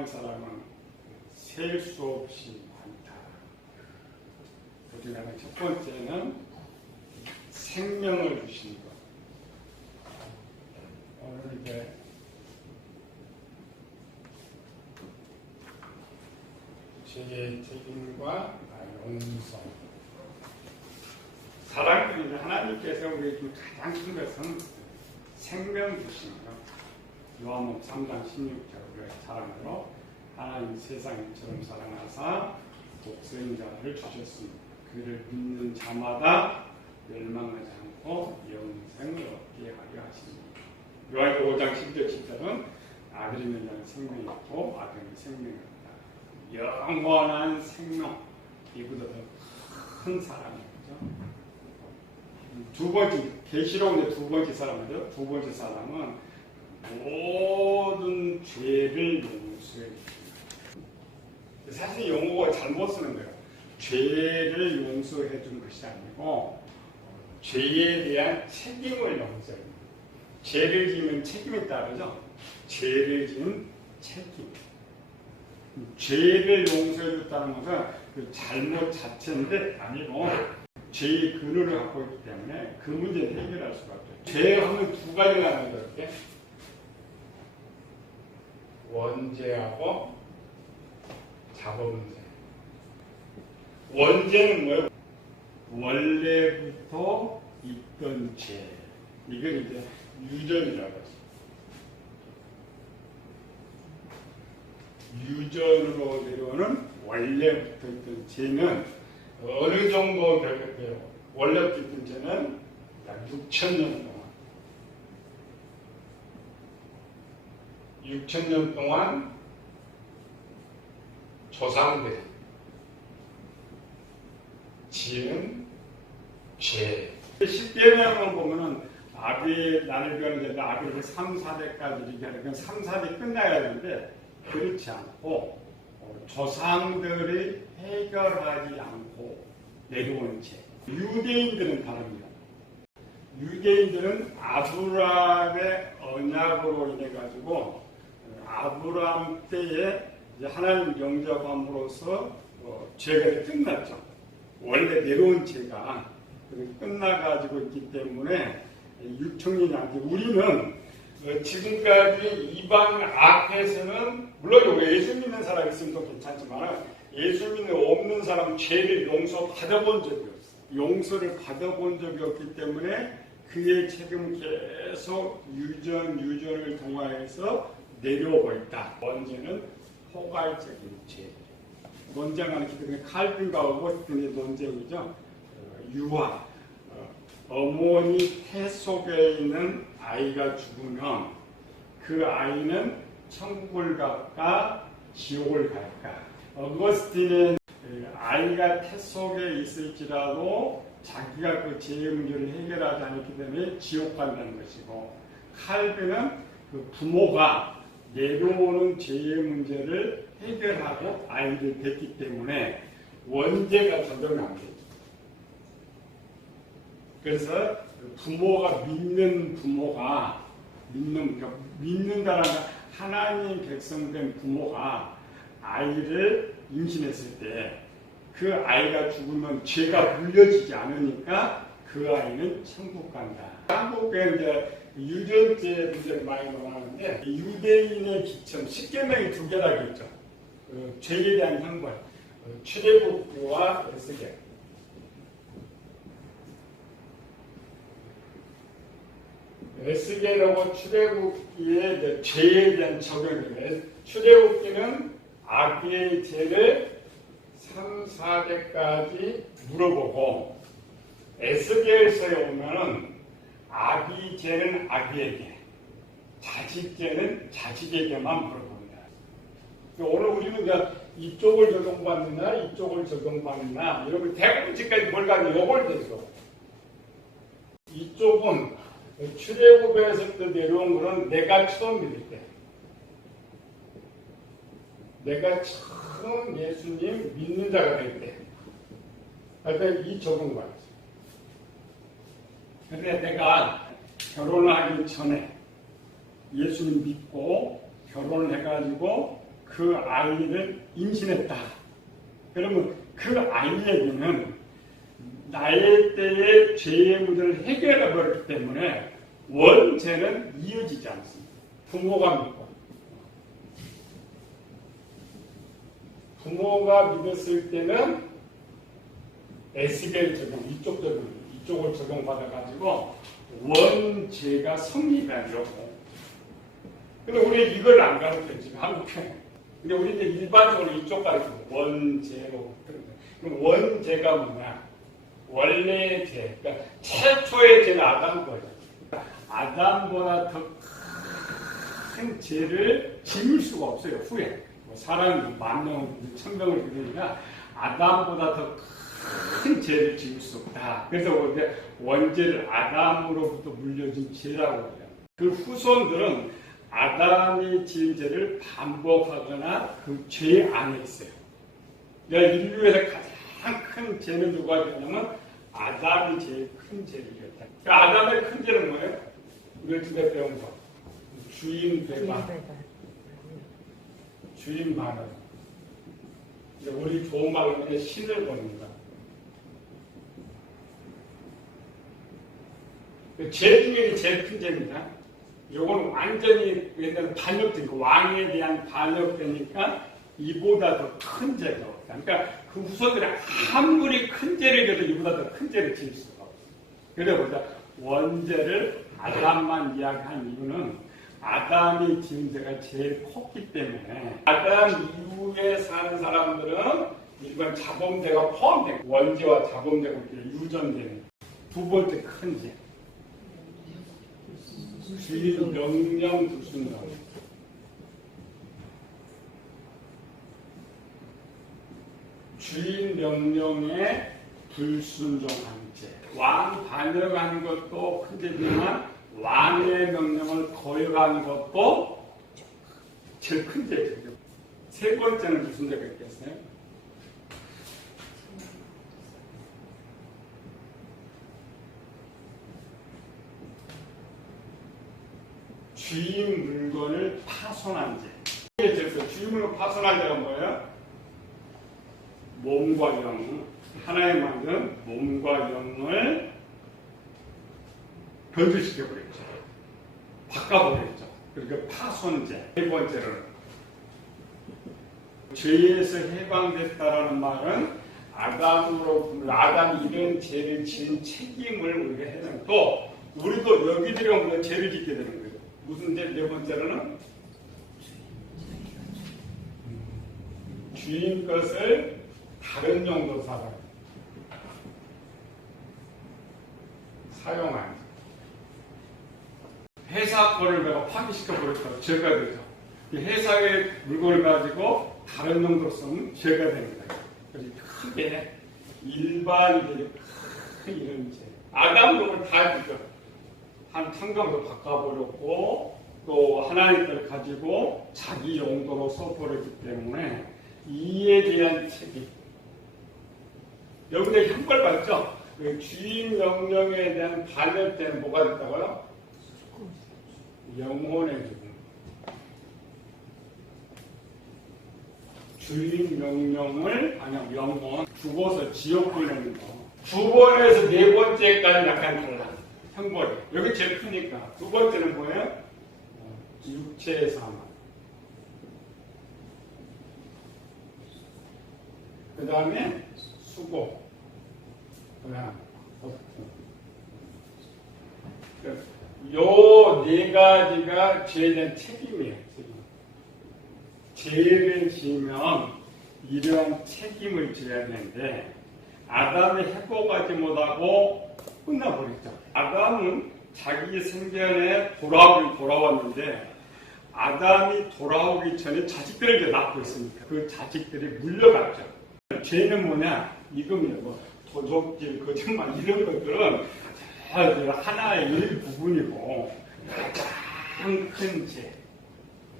하나님 사랑은 셀 수 없이 많다. 그중에 첫 번째는 생명을 주신 것. 오늘 이제 죄의 책임과 용서. 사랑은 하나님께서 우리에게 가장 큰 것은 생명 주신 것. 요한복음 3장 16절의 사랑으로 하나님 세상처럼 사랑하사 독생자를 주셨습니다. 그를 믿는 자마다 멸망하지 않고 영생을 얻게 하려 하십니다. 요한복음 5장 10절 10절은 아들이 있는 자는 생명이 있고 아들은 생명이 없다. 영원한 생명, 이보다 더 큰 사랑이죠. 두 번째, 계시록의 두 번째 사람이죠. 두 번째 사람은 모든 죄를 용서해 줍니다. 사실 용어가 잘못 쓰는 거예요. 죄를 용서해 준 것이 아니고 죄에 대한 책임을 용서해 줍니다. 죄를 지면 책임이 따르죠. 죄를 지은 책임. 죄를 용서해 줬다는 것은 그 잘못 자체인데 아니고 죄의 근원을 갖고 있기 때문에 그 문제를 해결할 수가 없죠. 죄하면 두 가지가 나는 거예요. 이렇게 원죄하고 자범죄. 원죄는 뭐예요? 원래부터 있던 죄. 이걸 이제 유전이라고 하죠. 유전으로 내려오는 원래부터 있던 죄는 어느 정도 결격돼요? 원래부터 있던 죄는 약 6,000년 동안. 6,000년 동안 조상들이 지은 죄. 10계명을 보면은 아비 나를 배우는데 아비를 3, 4대까지 이렇게 하는 건 3, 4대 끝나야 되는데 그렇지 않고 조상들이 해결하지 않고 내려오는 죄. 유대인들은 다릅니다. 유대인들은 아브라함의 언약으로 인해 가지고 아브라함 때에 하나님 영접함으로써 죄가 끝났죠. 원래 내려온 죄가 끝나가지고 있기 때문에 6,000년이 안 돼. 우리는 지금까지 이방 앞에서는 물론 예수 믿는 사람이 있으면 더 괜찮지만 예수 믿는 없는 사람은 죄를 용서 받아본 적이 없어요. 용서를 받아본 적이 없기 때문에 그의 책임은 계속 유전을 통하여서 내려오고 있다. 원죄는 포괄적인 죄. 논쟁하는 기 때문에 칼빈과 어거스틴의 논쟁이죠. 유아. 어머니 태 속에 있는 아이가 죽으면 그 아이는 천국을 갈까 지옥을 갈까. 어거스틴은 아이가 태 속에 있을지라도 자기가 그 죄의 문제를 해결하지 않기 때문에 지옥 간다는 것이고, 칼빈은 그 부모가 내려오는 죄의 문제를 해결하고 아이를 뵙기 때문에 원죄가 적용이 안 되죠. 그래서 부모가 믿는다라는 하나님 백성된 부모가 아이를 임신했을 때 그 아이가 죽으면 죄가 물려지지 않으니까 그 아이는 천국 간다. 한국에 이제 유전죄 문제를 많이 논하는데 유대인의 기점, 십계명이 두 개라고 했죠. 죄에 대한 형벌, 출애굽기와 에스겔. 에스겔하고 출애굽기의 죄에 대한 적용입니다. 출애굽기는 아비의 죄를 3, 4대까지 물어보고, 에스겔서에 오면은 아비 죄는 아비에게, 자식 죄는 자식에게만 물어봅니다. 오늘 우리는 이쪽을 적용받느냐, 이쪽을 적용받느냐, 여러분 대부분 지금까지 뭘 가지고 요걸 대죠. 이쪽은 출애굽에서부터 내려온 거는 내가 처음 믿을 때, 내가 처음 예수님 믿는 자가 될 때, 그때 이 적용 받았어요. 그런데 내가 결혼하기 전에 예수님 믿고 결혼을 해가지고 그 아이를 임신했다. 그러면 그 아이에게는 나의 때의 죄의 문제를 해결해 버렸기 때문에 원죄는 이어지지 않습니다. 부모가 믿고 부모가 믿었을 때는 에스겔 적용, 이쪽을 적용받아가지고 원죄가 성립하려고. 근데 우리 이걸 안 가르쳐요, 한국에. 근데 우리 이제 일반적으로 이쪽 가르치고 원죄로. 그럼 원죄가 뭐냐? 원래의 죄. 그러니까 최초의 죄는 아담 거예요. 아담보다 더 큰 죄를 지을 수가 없어요, 후에. 사람이 10,000명을, 1,000명을 기르니까 아담보다 더 큰 죄를 지을 수 없다. 그래서 원죄를 아담으로부터 물려준 죄라고 해요. 그 후손들은 아담이 지은 죄를 반복하거나 그 죄 안에 있어요. 그러니까 인류에서 가장 큰 죄는 누가 되냐면 아담이 제일 큰 죄를 지었다. 그러니까 아담의 큰 죄는 뭐예요? 우리 집에 배운 거. 주인 배반. 주인 반응. 우리 좋은 말로 신을 보는 거야. 죄 중에 제일 큰 죄입니다. 요건 완전히 반역되니까 왕에 대한 반역되니까 이보다 더 큰 죄가 없다. 그러니까 그 후손들이 아무리 큰 죄를 져도 이보다 더 큰 죄를 지을 수가 없어. 그래 보자. 원죄를 아담만 이야기한 이유는 아담이 지은 죄가 제일 컸기 때문에 아담 이후에 사는 사람들은 이건 자범죄가 포함되고 원죄와 자범죄가 유전되는 두 번째 큰 죄. 주인 명령 불순종. 주인 명령에 불순종한 죄. 왕 반역한 것도 큰 죄지만 왕의 명령을 거역한 것도 제일 큰 죄죠. 세 번째는 무슨 죄가 있겠어요? 주인 물건을 파손한 죄. 주인 물건 파손한 죄가 뭐예요? 몸과 영, 하나의 만든 몸과 영을 변질시켜버렸죠. 바꿔버렸죠. 그러니까 파손죄. 세 번째로는 죄에서 해방됐다라는 말은 아담이 이런 죄를 지은 책임을 우리가 해야 되는 또 우리도 여기들이 오면 죄를 짓게 되는 거예요. 무슨 죄? 네 번째로는 주인 것을 다른 용도로 사용한 회사 거를 내가 파기시켜버렸다고 죄가 되죠. 회사의 물건을 가지고 다른 용도로 쓰면 죄가 됩니다. 그래서 크게 일반인들이 큰 이런 죄. 아담을 다 했죠. 한 창조로 바꿔버렸고 또 하나님을 가지고 자기 용도로 써버렸기 때문에 이에 대한 책임. 여기에 형벌 받죠? 주인 명령에 대한 반역 때는 뭐가 됐다고요? 영혼의 죽음. 주인 명령을 아니 영혼 죽어서 지옥 보내는 거. 두 번에서 네 번째까지 약간 달라. 형벌이. 여기 제일 크니까. 두 번째는 뭐예요? 육체의 사망. 그 다음에 수고. 그 다음 요 네 가지가 죄에 대한 책임이에요. 죄를 지으면 이러한 책임을 져야 되는데 아담이 회복하지 못하고 끝나버렸죠. 아담은 자기 생전에 돌아왔는데 아담이 돌아오기 전에 자식들을 이제 낳고 있으니까 그 자식들이 물려갔죠. 죄는 뭐냐? 이겁니다. 뭐 도적질, 거짓말 이런 것들은 하나의 일부분이고 가장 큰 죄.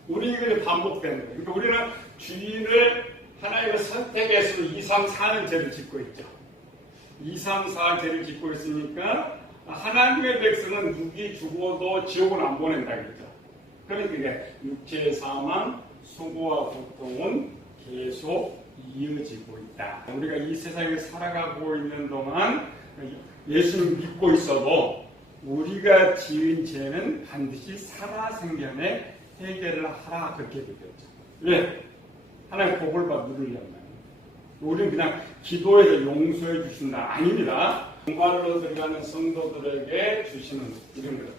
우리 이게 반복되는 거예요. 그러니까 우리는 주인을 하나님의 선택해서 2, 3, 4는 죄를 짓고 있죠. 2, 3, 4 죄를 짓고 있으니까 하나님의 백성은 누기 죽어도 지옥은 안 보낸다 그랬죠. 그러니까 이게 육체의 사망, 수고와 고통은 계속 이어지고 있다. 우리가 이 세상에 살아가고 있는 동안 예수를 믿고 있어도 우리가 지은 죄는 반드시 살아생전에 해결을 하라 그렇게 되겠죠. 왜? 하나님 복을 누리려면 우리는 그냥 기도해서 용서해 주신다 아닙니다. 정말로 들어가는 성도들에게 주시는 이런 것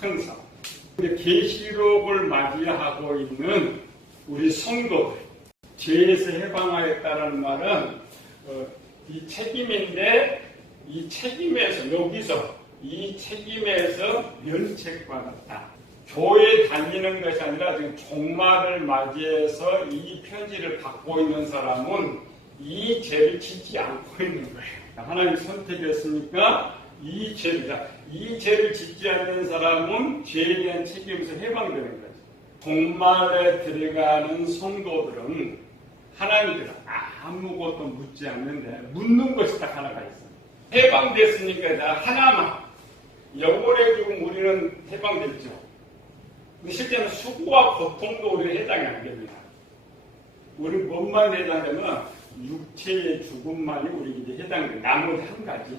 항상. 근데 계시록을 맞이하고 있는 우리 성도들 죄에서 해방하였다는 말은 이 책임인데 이 책임에서 여기서 이 책임에서 면책받았다. 교회 다니는 것이 아니라 지금 종말을 맞이해서 이 편지를 받고 있는 사람은 이 죄를 짓지 않고 있는 거예요. 하나님 선택했으니까 이 죄를 짓지 않는 사람은 죄에 대한 책임에서 해방되는 거죠. 종말에 들어가는 성도들은 하나님께서 아무것도 묻지 않는데 묻는 것이 딱 하나가 있어요. 해방됐으니까 하나만 영원의 죽음 우리는 해방됐죠. 근데 실제는 수고와 고통도 우리는 해당이 안 됩니다. 우리는 뭐만 해당되면 육체의 죽음만이 우리에게 해당돼요. 나머지 한 가지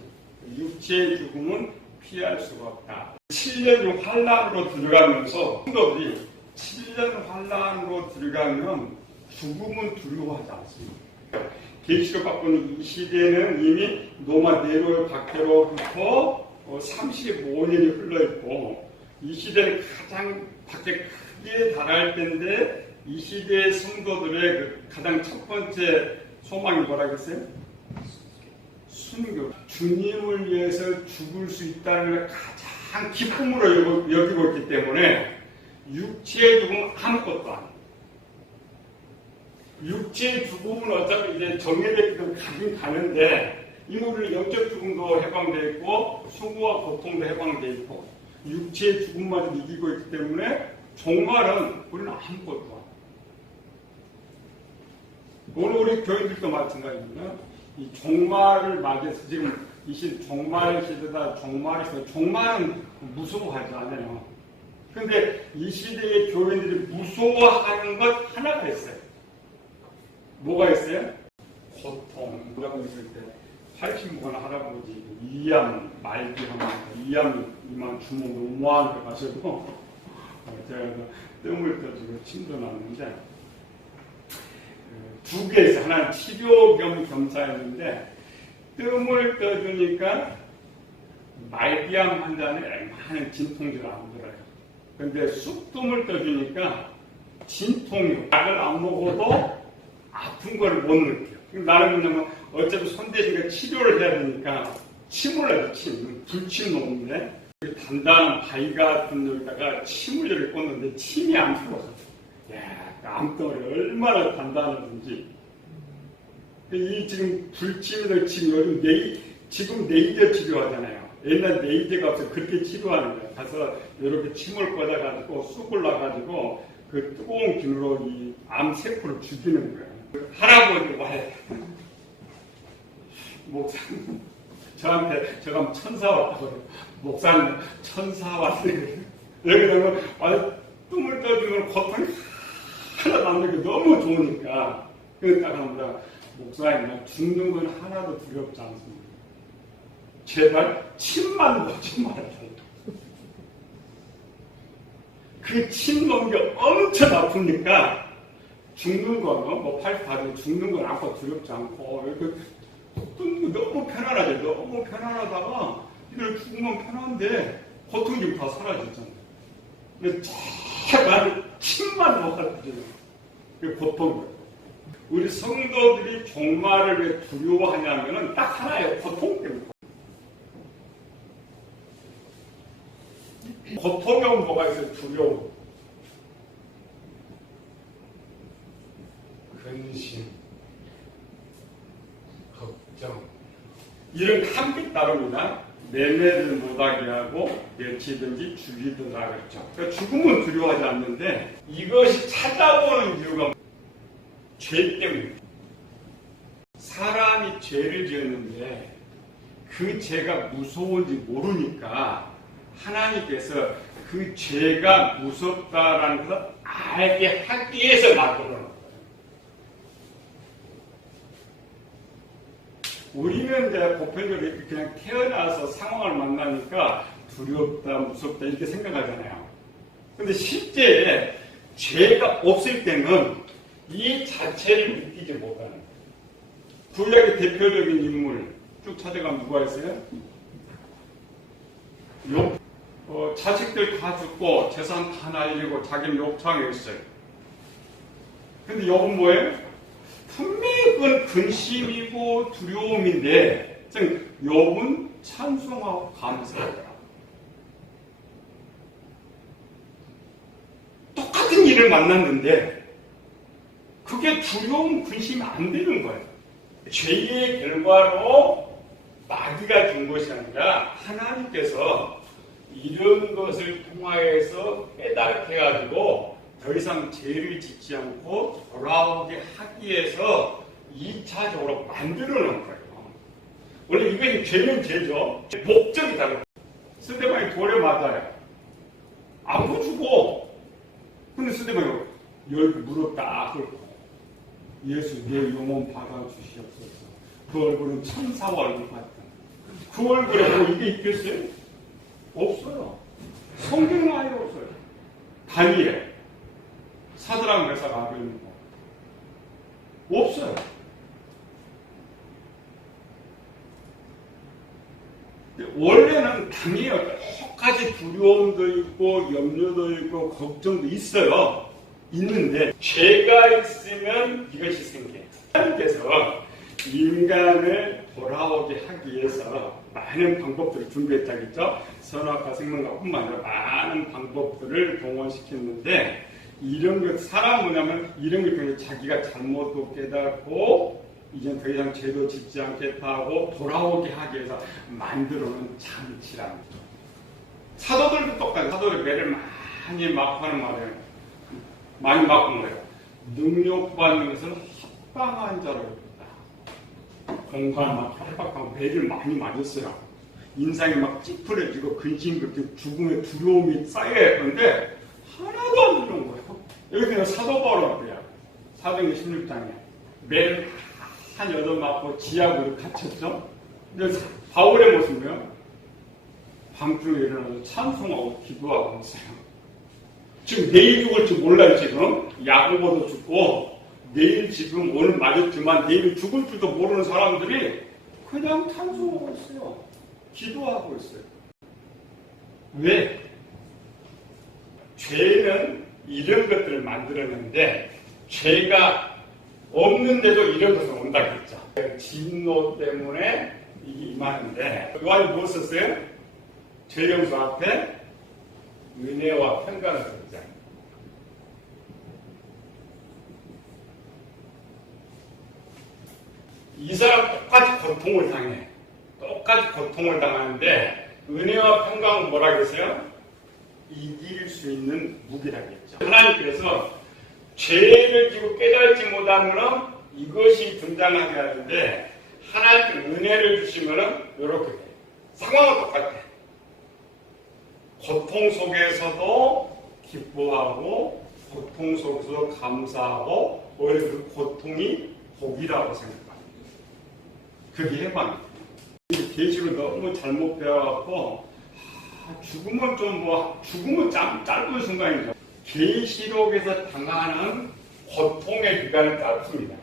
육체의 죽음은 피할 수가 없다. 7년 환란으로 들어가면서 성도들이 7년 환란으로 들어가면 죽음은 두려워하지 않습니다. 계시록 받고는 이 시대는 이미 로마 네로 박해로부터 35년이 흘러있고 이 시대는 가장 밖에 크게 달할 텐데 이 시대의 성도들의 그 가장 첫 번째 소망이 뭐라겠어요? 순교. 주님을 위해서 죽을 수 있다는 걸 가장 기쁨으로 여기고 있기 때문에 육체의 죽음은 아무것도 아니에요. 육체의 죽음은 어차피 이제 정해졌기 가긴 가는데 이물을 영적 죽음도 해방되어 있고 수고와 고통도 해방되어 있고 육체의 죽음마저 이기고 있기 때문에 종말은 우리는 아무것도 아니에요. 오늘 우리 교인들도 마찬가지입니다. 이 종말을 맞이해서 지금 이 종말의 시대다 종말은 무서워하지 않아요. 그런데 이 시대의 교인들이 무서워하는 것 하나가 있어요. 뭐가 있어요? 고통. 뭐라고 있을 때 80분 할아버지 이암 말기하면 이암 이만 주먹 너무한 거 가지고 제가 뜸을 떠주고 침도 났는데 두 개 있어요. 하나는 치료 겸 검사였는데 뜸을 떠주니까 말기암 환자는 많은 진통제를 안 들어요. 그런데 쑥뜸을 떠주니까 진통이 약을 안 먹어도 아픈 걸 못 느껴요. 나는 그냥 어차피 손 대신에 치료를 해야 되니까 침을 해요. 불침 놓는데 단단한 바위 같은 데다가 침을 이렇게 꽂는데 침이 안 풀어서 암덩어리 얼마나 단단하든지 이 지금 불침이들 지금 지금 네이저 치료하잖아요. 옛날 네이저가 없어서 그렇게 치료하는 거예요. 가서 이렇게 침을 꽂아가지고 쑥을 놔가지고 그 뜨거운 기으로 이 암 세포를 죽이는 거예요. 할아버지 와요. 목사님 저한테 저가 천사 왔다고 목사님 천사 왔어요. 여기다가 와서 뜸을 떠주면 고통이 하나도 안 되게 너무 좋으니까 그래서 딱 합니다. 목사님 죽는 건 하나도 두렵지 않습니다. 제발 침만 놓지 말아요. 그 침 놓은 게 엄청 아프니까 죽는 거는 뭐 88이 죽는 건 아파 두렵지 않고 이렇게 뜯는 거 너무 편안하죠. 너무 편안하다가 이걸 죽으면 편한데 고통이 좀 다 사라지잖아요. 근데 제발 침만 먹어주세요. 그게 고통이에요. 우리 성도들이 종말을 왜 두려워하냐면은 딱 하나예요. 고통 때문에. 고통이 오면 뭐가 있어요? 두려움. 근심. 걱정. 이런 함께 따릅니다. 매매를 못하게 하고 며칠든지 죽이더라 그랬죠. 그러니까 죽음은 두려워하지 않는데 이것이 찾아오는 이유가 죄 때문에. 사람이 죄를 지었는데 그 죄가 무서운지 모르니까 하나님께서 그 죄가 무섭다라는 것을 알게 하기 위해서 만들어 놓은 거예요. 우리는 이제 보편적으로 그냥 태어나서 상황을 만나니까 두렵다, 무섭다 이렇게 생각하잖아요. 근데 실제 죄가 없을 때는 이 자체를 느끼지 못하는 거예요. 구약의 대표적인 인물 쭉 찾아가면 누가 있어요? 자식들 다 죽고 재산 다 날리고 자기는 욕창에 있어요. 근데 욥은 뭐예요? 분명히 그건 근심이고 두려움인데 욥은 찬송하고 감사하더라. 똑같은 일을 만났는데 그게 두려움, 근심이 안 되는 거예요. 죄의 결과로 마귀가 준 것이 아니라 하나님께서 이런 것을 통하여서 깨닫게 해가지고 더 이상 죄를 짓지 않고 돌아오게 하기 위해서 2차적으로 만들어 놓은 거예요. 원래 이건 죄는 죄죠. 목적이 다르고 스데반이 돌에 맞아요. 안 죽어. 근데 스데반이 열고 무릎 딱 꿇고 예수 내 영혼 받아주시옵소서. 그 얼굴은 천사와 얼굴 같은 그 얼굴에 뭐 이게 있겠어요? 없어요. 성경은 아예 없어요. 다니엘 사드락 메삭 아벨리고 없어요. 원래는 당연히 똑같이 두려움도 있고 염려도 있고 걱정도 있어요. 있는데 죄가 있으면 이것이 생겨요. 하나님께서 인간을 돌아오게 하기 위해서 많은 방법들을 준비했다겠죠. 선악과 생명과뿐만 아니라 많은 방법들을 동원시켰는데 이런 것 사람 뭐냐면 이런 게 그냥 자기가 잘못도 깨닫고 이제 더 이상 죄도 짓지 않겠다 하고 돌아오게 하기 위해서 만들어놓은 장치라는 거죠. 사도들도 똑같아요. 사도들 매를 많이 맞고 하는 말이에요. 많이 맞고 거예요. 능력받는 것은 합방한 자로 있다. 공간 막 협박하고 매를 많이 맞았어요. 인상이 막 찌푸려지고 근심 같은 죽음의 두려움이 쌓여야 했는데 하나도 안 들어온 거예요. 여기 그냥 사도 바울은 그래요. 사도행전 16장에 매를 한 8 맞고 지하고도 갇혔죠. 근데 바울의 모습은요. 밤중에 일어나서 찬송하고 기도하고 있어요. 지금 내일 죽을 줄 몰라요. 지금 야고보도 죽고 내일 지금 오늘 맞았지만 내일 죽을 줄도 모르는 사람들이 그냥 찬송하고 있어요. 기도하고 있어요. 왜? 죄는 이런 것들을 만들었는데 죄가 없는데도 이런 것은 온다겠죠. 진노 때문에 이게 임하는데 요한이 뭐 썼어요? 죄 용서 앞에 은혜와 평강을 썼잖아요. 이 사람 똑같이 고통을 당해. 똑같이 고통을 당하는데 은혜와 평강은 뭐라 그랬어요? 이길 수 있는 무기라겠죠. 하나님께서 죄를 지고 깨닫지 못하면 이것이 등장하게 하는데 하나님께 은혜를 주시면 이렇게 돼요. 상황은 똑같아. 고통 속에서도 기뻐하고 고통 속에서도 감사하고 오히려 그 고통이 복이라고 생각합니다. 그게 해방이에요. 계시를 너무 잘못 배워갖고 죽음은 죽음은 짧은 순간이죠. 계시록에서 당하는 고통의 기간은 짧습니다.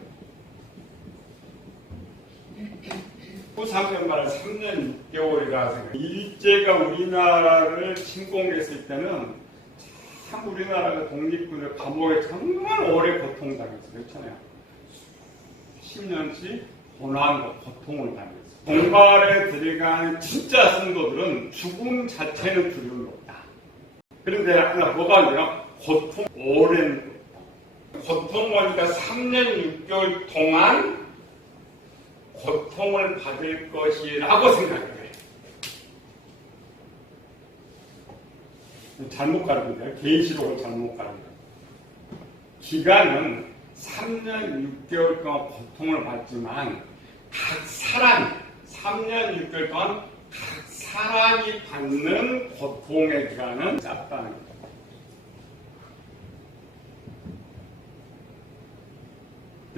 후삼년만에 3년 6개월이라 생각해요. 일제가 우리나라를 침공했을 때는 참 우리나라가 독립군을 감옥에 정말 오래 고통당했어요. 그렇잖아요. 10년씩 고난과 고통을 당했어요. 공발에 들어간 진짜 성도들은 죽음 자체는 두려움이 없다. 그런데 하나 뭐가 있냐? 고통, 오랜 고통을 3년 6개월 동안 고통을 받을 것이라고 생각해요. 잘못 가르쳐요. 계시록을 잘못 가르쳐요. 기간은 3년 6개월 동안 고통을 받지만 각 사람 3년 6개월 동안 각 사람이 받는 고통의 기간은 짧다는 거예요.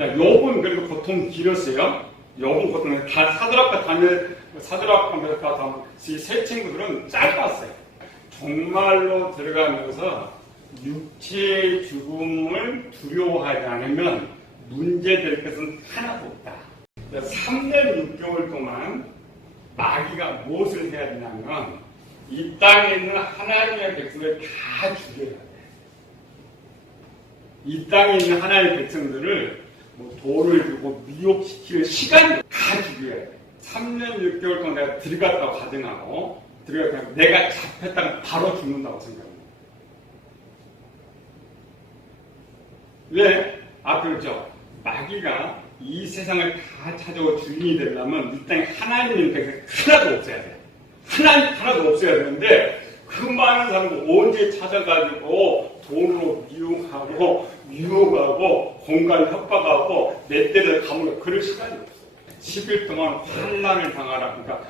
욥은 그래도 고통이 길었어요. 욥은 고통이 다 사드락과 다메섹과 세 친구들은 짧았어요. 종말로 들어가면서 육체의 죽음을 두려워하지 않으면 문제될 것은 하나도 없다. 3년 6개월 동안 마귀가 무엇을 해야 되냐면 이 땅에 있는 하나님의 백성을 다 죽여야 돼. 이 땅에 있는 하나님의 백성들을 돌을 주고 미혹시킬 시간이 다 죽여야 돼. 3년 6개월 동안 내가 들어갔다고 가정하고 들어갔다가 내가 잡혔다가 바로 죽는다고 생각합니다. 왜? 앞에 그렇죠. 마귀가 이 세상을 다 찾아오고 주인이 되려면 이 땅에 하나님의 백성이 하나도 없어야 돼. 하나도 없어야 되는데 그 많은 사람을 언제 찾아가지고 돈으로 미용하고 유혹하고 공간 협박하고 내 때를 감으로 그럴 시간이 없어. 10일 동안 환란을 당하라. 그러니까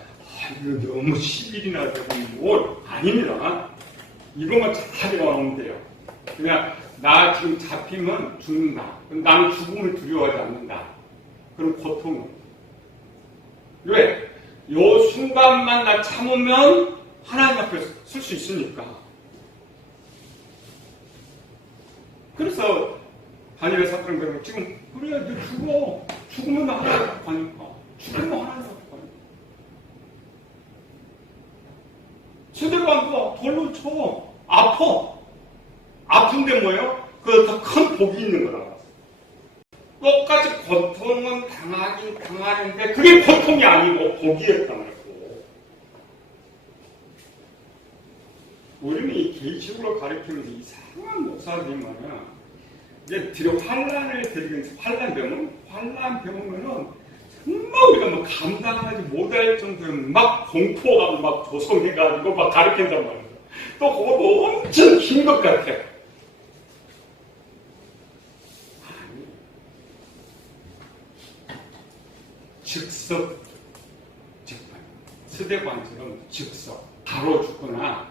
이거 너무 10일이나 되고 뭘 아닙니다. 이것만 잘 해오면 돼요. 그냥 나 지금 잡히면 죽는다. 나는 죽음을 두려워하지 않는다. 그럼 고통은 왜? 요 순간만 나 참으면 하나님 앞에 설 수 있으니까. 그래서 다니엘 사건을 배우고 지금 그래 너 죽어. 죽으면 나 하나님 앞에 가니까. 죽으면 하나님 앞에 가니까. 스데반도 돌로 쳐. 아파. 아픈데 뭐예요? 그 더 큰 복이 있는 거라. 똑같이 고통은 당하긴 당하는데 그게 고통이 아니고 복이었단 말이고. 우리는 이 계시록으로 가르치면서 이상한 목사님은 이제 환란을 드리면서 환란 배우면은 정말 우리가 뭐 감당하지 못할 정도로 막 공포감 막 조성해가지고 막 가르친단 말이에요. 또 그것도 엄청 긴 것 같아. 즉석 재판. 스데반처럼 즉석. 바로 죽거나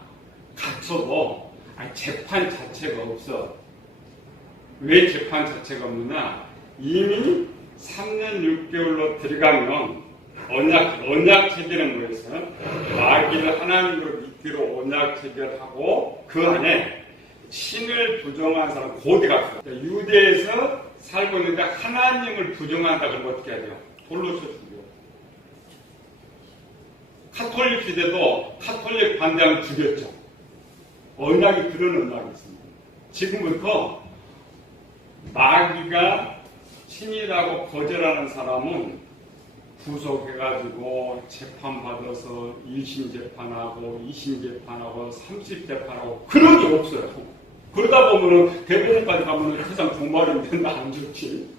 갇혀도 재판 자체가 없어. 왜 재판 자체가 없느냐? 이미 3년 6개월로 들어가면 언약 체결은 뭐였어? 마귀를 하나님으로 믿기로 언약 체결하고 그 안에 신을 부정한 사람 고대가 있어요. 유대에서 살고 있는데 하나님을 부정한다 그러면 어떻게 해야 돼요? 돌로 쳐 죽여. 카톨릭 시대도 카톨릭 반대하면 죽였죠. 언약이 그런 언약이 있습니다. 지금부터 마귀가 신이라고 거절하는 사람은 구속해가지고 재판받아서 1심 재판하고 2심 재판하고 3심 재판하고 그런 게 없어요. 그러다 보면은 대법원까지 가면은 세상 종말이 된다 안 좋지.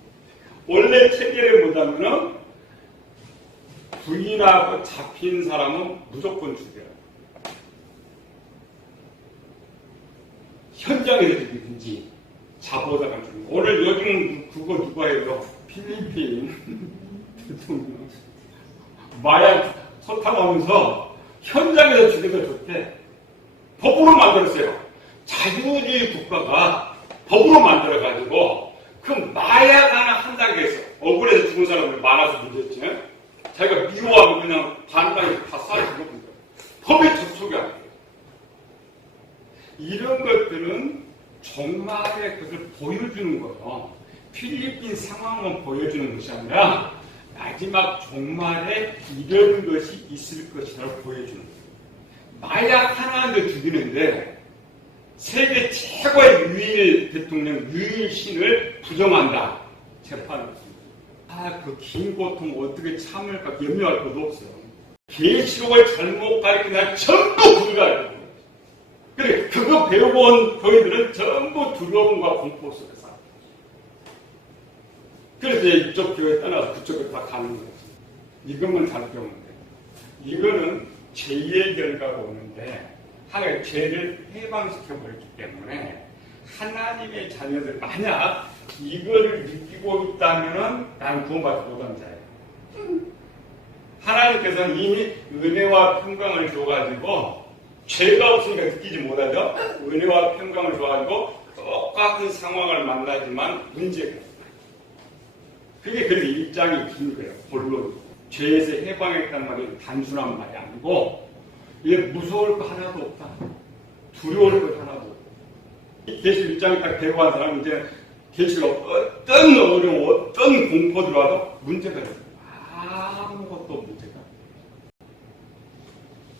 원래 체계를 보자면은 부인하고 잡힌 사람은 무조건 죽여요. 현장에서 죽이든지 잡아다가 죽이든지. 오늘 요즘 그거 누가 해요? 필리핀 대통령 마약 소탕하면서 현장에서 죽여서 줬대. 법으로 만들었어요. 자유주의 국가가 법으로 만들어가지고 그 마약 하나 한다고 해서 억울해서 죽은 사람들 많아서 문제지. 자기가 미워하면 그냥 반방에 다 쏴 죽어본 거예요. 법에 접속이 안 돼요. 이런 것들은 종말의 것을 보여주는 거예요. 필리핀 상황만 보여주는 것이 아니라 마지막 종말에 이런 것이 있을 것이라고 보여주는 거예요. 마약 하나도 죽이는데 세계 최고의 유일 대통령, 유일 신을 부정한다. 재판했습니다. 그 긴 고통 어떻게 참을까 염려할 것도 없어요. 계시록을 잘못 가르치면 전부 불가해요. 그래, 그거 배우고 온 교회들은 전부 두려움과 공포 속에 살아요. 그래서 이쪽 교회 떠나서 그쪽으로 다 가는 거지. 이것만 잘 배우면 돼. 이거는 죄의 결과가 오는데 하나의 죄를 해방시켜버렸기 때문에 하나님의 자녀들 만약 이거를 느끼고 있다면은 나는 구원받지 못한 자예요. 하나님께서는 이미 은혜와 평강을 줘가지고 죄가 없으니까 느끼지 못하죠. 은혜와 평강을 줘가지고 똑같은 상황을 만나지만 문제가 있다. 그게 그래서 입장이 긴 거예요. 본론. 죄에서 해방했다는 말이 단순한 말이 아니고 이게 무서울 거 하나도 없다. 두려울 거 하나도 없다. 계시 입장이 딱 되고 한 사람은 이제 계시가 어떤 어려움, 어떤 공포 들어와도 문제가 없어요. 아무것도 문제가 없어요.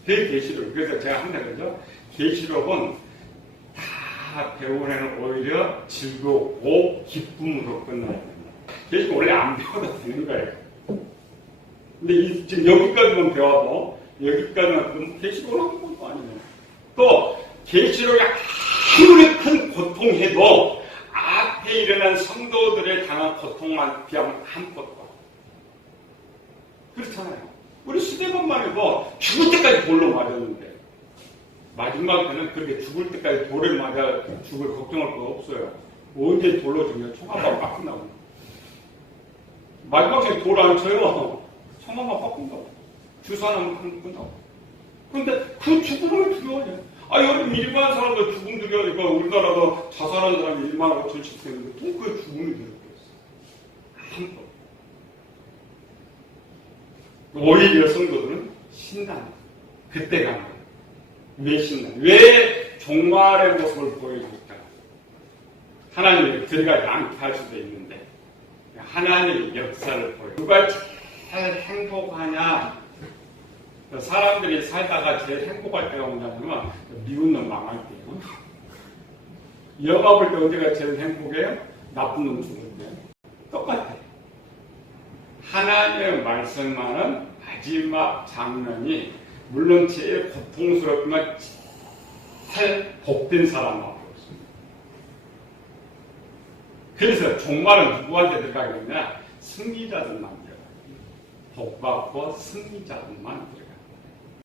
그게 계시록. 그래서 제가 한다 그러죠. 계시록은 다 배우는 오히려 즐겁고 기쁨으로 끝나야 됩니다. 계시록 원래 안 배워도 되는 거예요. 근데 지금 여기까지만 배워도 여기까지만 계시록은 아무것도 아니에요. 또 계시록이 아무리 큰 고통해도 앞에 일어난 성도들의 당한 고통만 비하면 아무것도 그렇잖아요. 우리 시대건만 해도 죽을 때까지 돌로 맞았는데 마지막에는 그렇게 죽을 때까지 돌을 맞아 죽을 걱정할 거 없어요. 언제 돌로 죽냐? 총 한 방 빡친다고. 마지막에 돌 안 쳐요. 총 한 방 빡친다고. 주사 하나만 끝나고. 그런데 그 죽음을 두려워해요. 여러분 일반 사람도 죽음 두려워하니까 우리나라도 자살한 사람이 1만 5천씩 되는데 또 그 죽음이 두렵겠어. 아무것도. 오히려 성도들은 신난 그때 간 거예요. 왜 신난? 왜 종말의 모습을 보여줄까? 하나님이 들어가지 않게 할 수도 있는데 하나님의 역사를 보여. 누가 제일 행복하냐? 사람들이 살다가 제일 행복할 때가 뭐냐면 미운 놈 망할 때요. 영화 볼 때 언제가 제일 행복해요? 나쁜 놈 죽을 때. 똑같아. 하나님의 말씀만은 마지막 장면이 물론 제일 고통스럽지만 제일 복된 사람만 보였습니다. 그래서 종말은 누구한테 들어가겠냐? 승리자들만 들어가요. 복받고 승리자들만 들어가요.